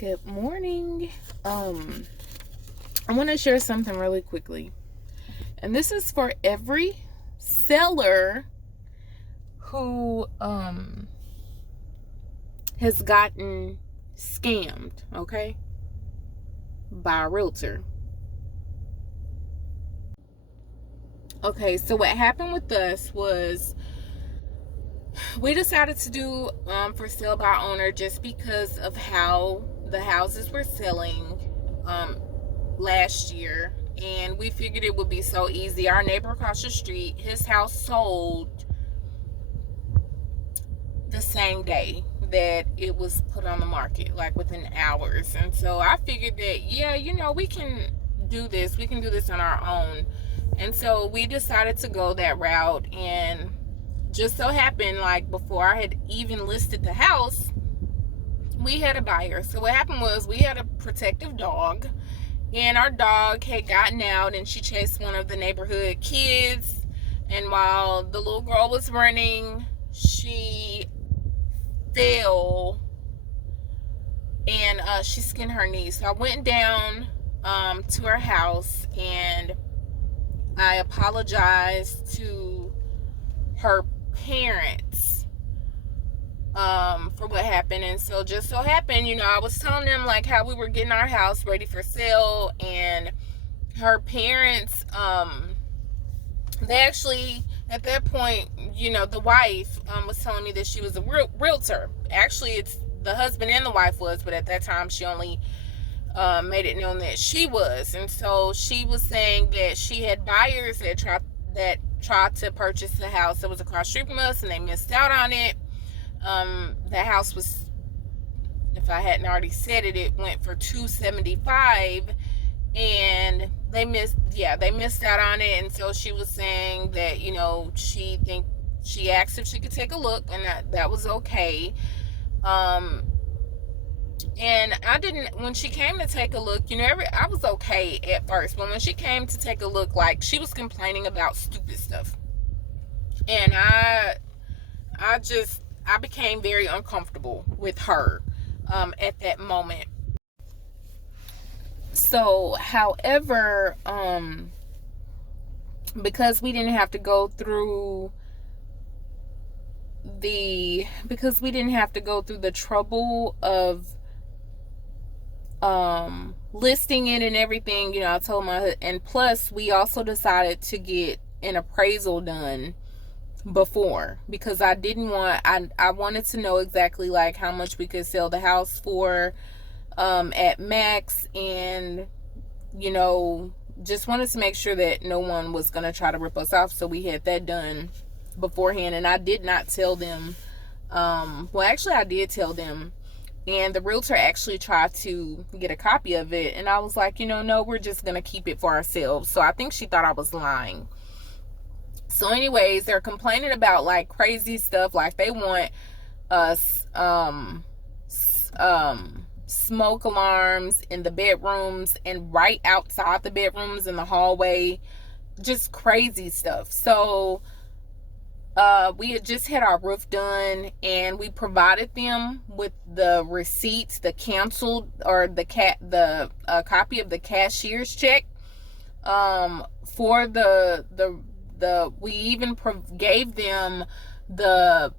Good morning. I want to share something really quickly. And this is for every seller who has gotten scammed, okay? By a realtor. Okay, so what happened with us was we decided to do for sale by owner just because of how the houses were selling last year, and we figured it would be so easy. Our neighbor across the street, his house sold the same day that it was put on the market, like within hours. And so I figured that, yeah, we can do this. We can do this on our own. And so we decided to go that route. And just so happened, like before I had even listed the house, we had a buyer. So what happened was we had a protective dog, and our dog had gotten out and she chased one of the neighborhood kids. And while the little girl was running, she fell and she skinned her knee. So I went down to her house and I apologized to her parents for what happened. And so just so happened, I was telling them like how we were getting our house ready for sale, and her parents, they actually, at that point, the wife was telling me that she was a realtor. Actually, it's the husband and the wife was, but at that time she only made it known that she was. And so she was saying that she had buyers that tried to purchase the house that was across the street from us, and they missed out on it. The house was, if I hadn't already said it, it went for $275, and they missed out on it. And so she was saying that she asked if she could take a look, and that was okay. And I didn't, when she came to take a look, I was okay at first, but when she came to take a look, like, she was complaining about stupid stuff, and I became very uncomfortable with her at that moment. So, however, because we didn't have to go through the trouble of listing it and everything, I told and plus we also decided to get an appraisal done before, because I wanted to know exactly like how much we could sell the house for at max, and just wanted to make sure that no one was going to try to rip us off. So we had that done beforehand, and I did not tell them, well, actually I did tell them, and the realtor actually tried to get a copy of it, and I was like, no, we're just going to keep it for ourselves. So I think she thought I was lying. So anyways, they're complaining about like crazy stuff, like they want us smoke alarms in the bedrooms and right outside the bedrooms in the hallway, just crazy stuff. So we had just had our roof done, and we provided them with the receipts, the canceled, or the copy of the cashier's check for we even gave them the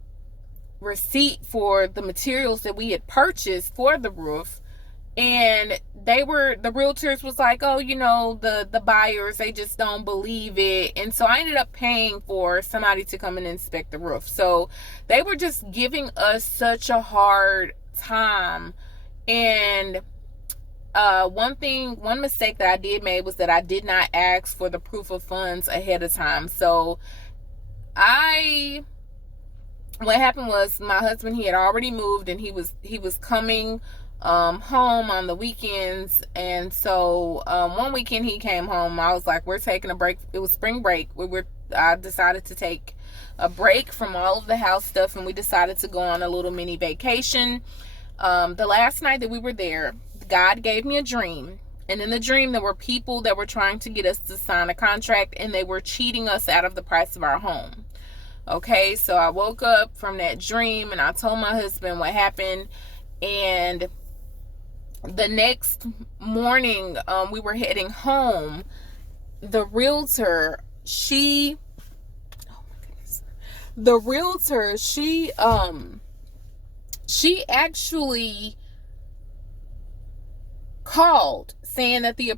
receipt for the materials that we had purchased for the roof. And the realtors was like, oh, the buyers, they just don't believe it. And so I ended up paying for somebody to come and inspect the roof. So they were just giving us such a hard time. And one mistake that I did make was that I did not ask for the proof of funds ahead of time. So what happened was my husband, he had already moved, and he was coming home on the weekends. And so one weekend he came home, I was like, we're taking a break. It was spring break. I decided to take a break from all of the house stuff, and we decided to go on a little mini vacation. The last night that we were there, God gave me a dream, and in the dream there were people that were trying to get us to sign a contract, and they were cheating us out of the price of our home. Okay, so I woke up from that dream, and I told my husband what happened, and The next morning, we were heading home. The realtor, she, oh my goodness, the realtor, she actually called saying that the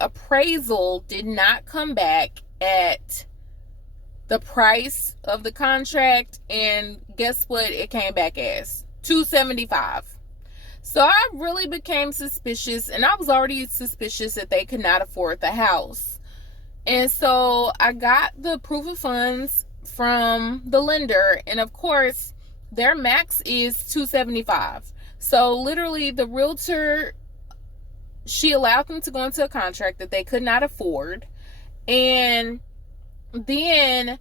appraisal did not come back at the price of the contract, and guess what it came back as? $275. So I really became suspicious, and I was already suspicious that they could not afford the house. And so I got the proof of funds from the lender, and of course their max is $275. So literally the realtor, she allowed them to go into a contract that they could not afford. And then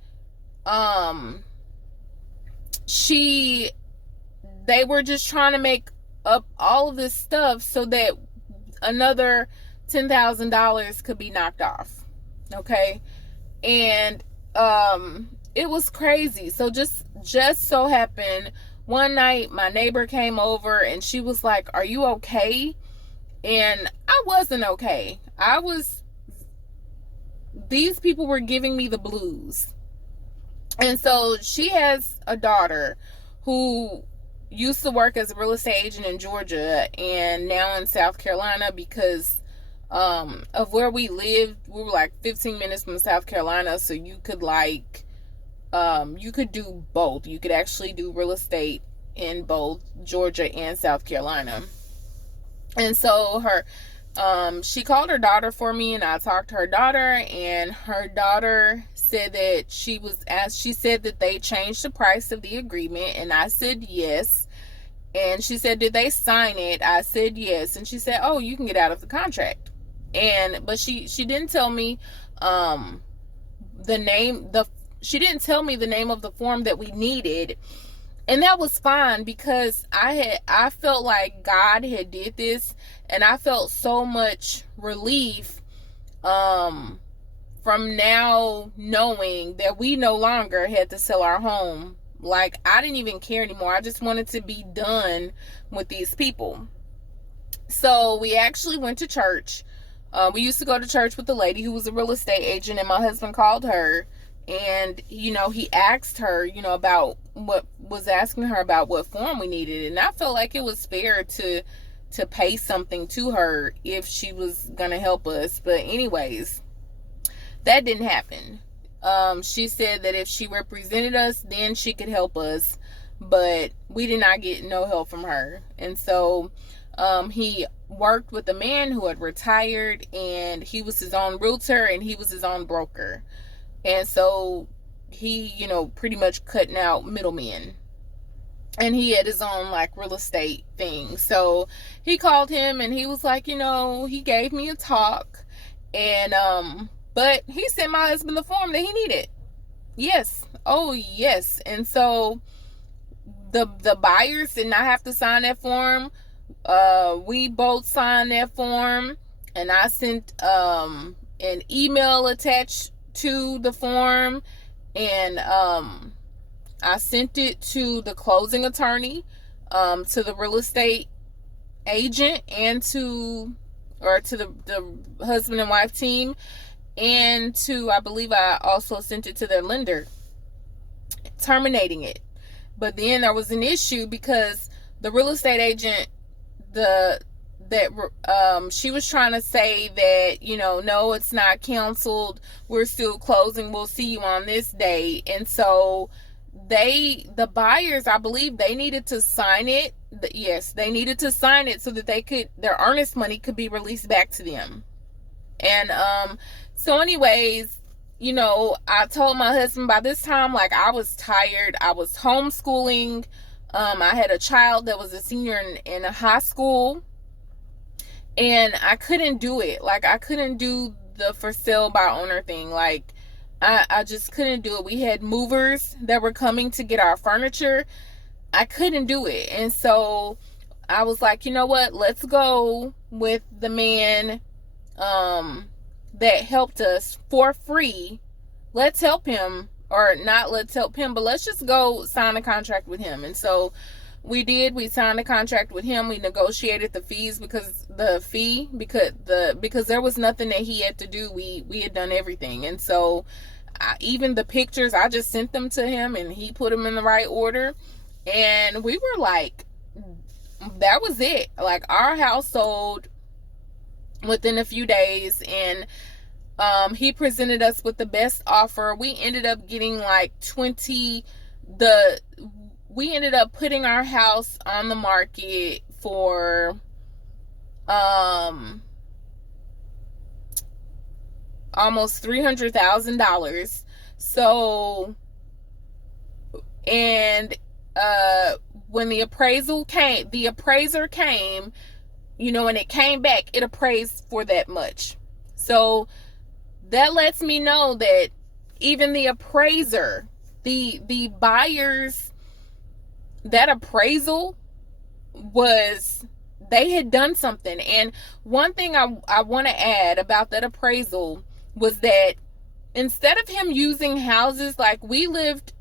they were just trying to make up all of this stuff so that another $10,000 could be knocked off. Okay. And it was crazy. So just so happened one night my neighbor came over and she was like, "Are you okay?" And I wasn't okay. These people were giving me the blues. And so she has a daughter who used to work as a real estate agent in Georgia and now in South Carolina because of where we lived. We were like 15 minutes from South Carolina, so you could you could do both. You could actually do real estate in both Georgia and South Carolina. And so she called her daughter for me, and I talked to her daughter, and her daughter said that she said that they changed the price of the agreement, and I said yes. And she said, "Did they sign it?" I said yes. And she said, "Oh, you can get out of the contract." But she didn't tell me she didn't tell me the name of the form that we needed. And that was fine because I felt like God had did this, and I felt so much relief from now knowing that we no longer had to sell our home. Like, I didn't even care anymore. I just wanted to be done with these people. So we actually went to church. We used to go to church with the lady who was a real estate agent, and my husband called her. And, he asked her, about asking her about what form we needed. And I felt like it was fair to pay something to her if she was going to help us. But anyways, that didn't happen. She said that if she represented us, then she could help us. But we did not get no help from her. And so he worked with a man who had retired, and he was his own realtor and he was his own broker. And so he, pretty much cutting out middlemen. And he had his own real estate thing. So he called him and he was like, he gave me a talk. And but he sent my husband the form that he needed. Yes. Oh yes. And so the buyers did not have to sign that form. We both signed that form, and I sent an email attached to the form, and I sent it to the closing attorney, to the real estate agent, and to the husband and wife team, and I believe I also sent it to their lender, terminating it. But then there was an issue because the real estate agent, she was trying to say that, no, it's not canceled, we're still closing, we'll see you on this day. And so the buyers, I believe they needed to sign it. Yes, they needed to sign it so that their earnest money could be released back to them. And so anyways, I told my husband by this time, I was tired. I was homeschooling. I had a child that was a senior in a high school, and I couldn't do it. I couldn't do the for sale by owner thing. I just couldn't do it. We had movers that were coming to get our furniture. I couldn't do it. And so I was like, you know what? Let's go with the man that helped us for free. Let's help him. Or not let's help him, but let's just go sign a contract with him. And so We signed a contract with him. We negotiated the fees because there was nothing that he had to do. We had done everything. And so even the pictures, I just sent them to him and he put them in the right order. And we were like, that was it. Like, our house sold within a few days, and he presented us with the best offer. We ended up getting like we ended up putting our house on the market for almost $300,000. So, and when the appraiser came, and it came back, it appraised for that much. So that lets me know that even the appraiser, the buyers, that appraisal they had done something. And one thing I want to add about that appraisal was that instead of him using houses, like, we lived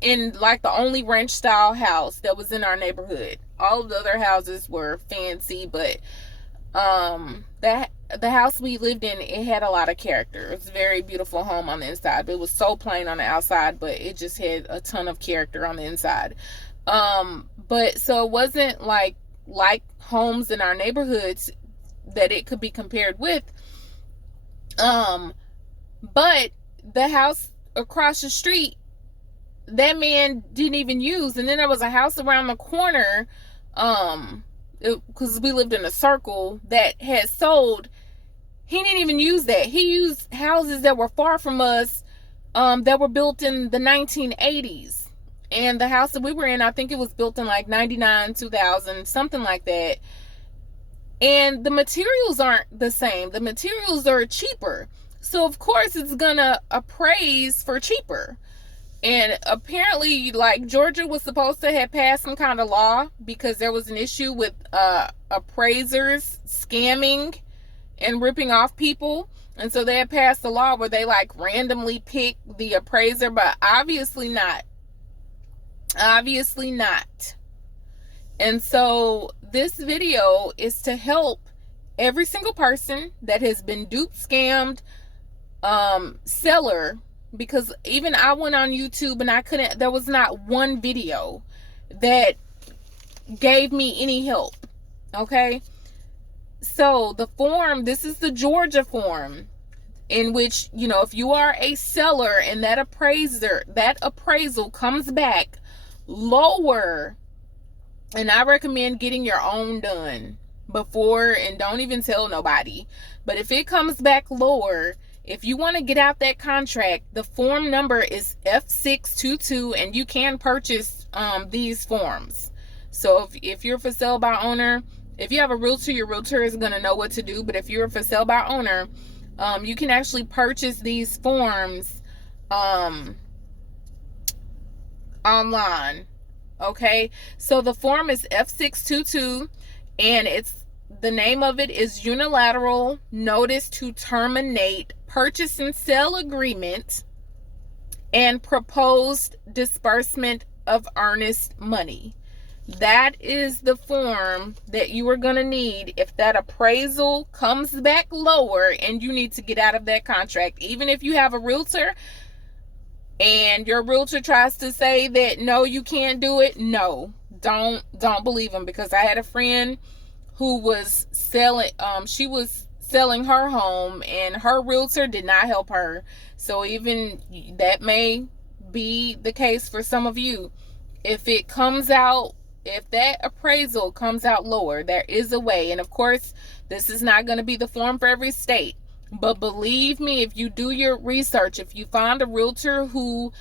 in like the only ranch style house that was in our neighborhood. All of the other houses were fancy, but the house we lived in, it had a lot of character. It was a very beautiful home on the inside, but it was so plain on the outside, but it just had a ton of character on the inside. But so it wasn't like homes in our neighborhoods that it could be compared with. But the house across the street, that man didn't even use. And then there was a house around the corner, because we lived in a circle, that had sold. He didn't even use that. He used houses that were far from us, that were built in the 1980s. And the house that we were in, I think it was built in like 99, 2000, something like that. And the materials aren't the same. The materials are cheaper. So of course it's gonna appraise for cheaper. And apparently, like, Georgia was supposed to have passed some kind of law because there was an issue with appraisers scamming and ripping off people. And so they had passed a law where they like randomly pick the appraiser, but obviously not. Obviously not. And so this video is to help every single person that has been duped, scammed, seller. Because even I went on YouTube and there was not one video that gave me any help. Okay. So the form, this is the Georgia form, in which, if you are a seller and that appraisal comes back lower, and I recommend getting your own done before, and don't even tell nobody. But if it comes back lower, if you want to get out that contract, the form number is F622, and you can purchase these forms. So if you're for sale by owner, if you have a realtor, your realtor is going to know what to do. But if you're for sale by owner, you can actually purchase these forms online. Okay, so the form is F622, and the name of it is Unilateral Notice to Terminate Purchase and Sale Agreement and Proposed Disbursement of Earnest Money. That is the form that you are going to need if that appraisal comes back lower and you need to get out of that contract. Even if you have a realtor and your realtor tries to say that no, you can't do it, no, don't believe them. Because I had a friend who was selling, she was selling her home, and her realtor did not help her. So even that may be the case for some of you. If that appraisal comes out lower, there is a way. And of course, this is not going to be the form for every state. But believe me, if you do your research, if you find a realtor who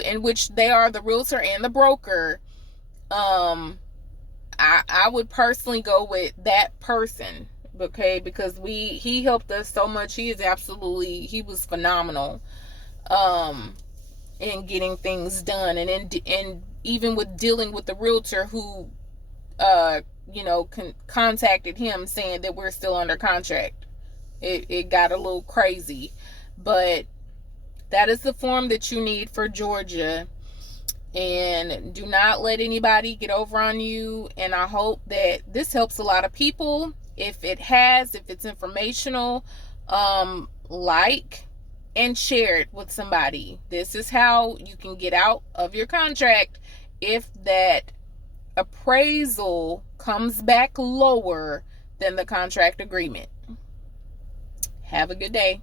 in which they are the realtor and the broker, I would personally go with that person, okay? Because he helped us so much. He was phenomenal in getting things done, and even with dealing with the realtor who contacted him saying that we're still under contract. It got a little crazy, but that is the form that you need for Georgia. and do not let anybody get over on you. And I hope that this helps a lot of people. If it has, if it's informational, like and share it with somebody. This is how you can get out of your contract if that appraisal comes back lower than the contract agreement. Have a good day.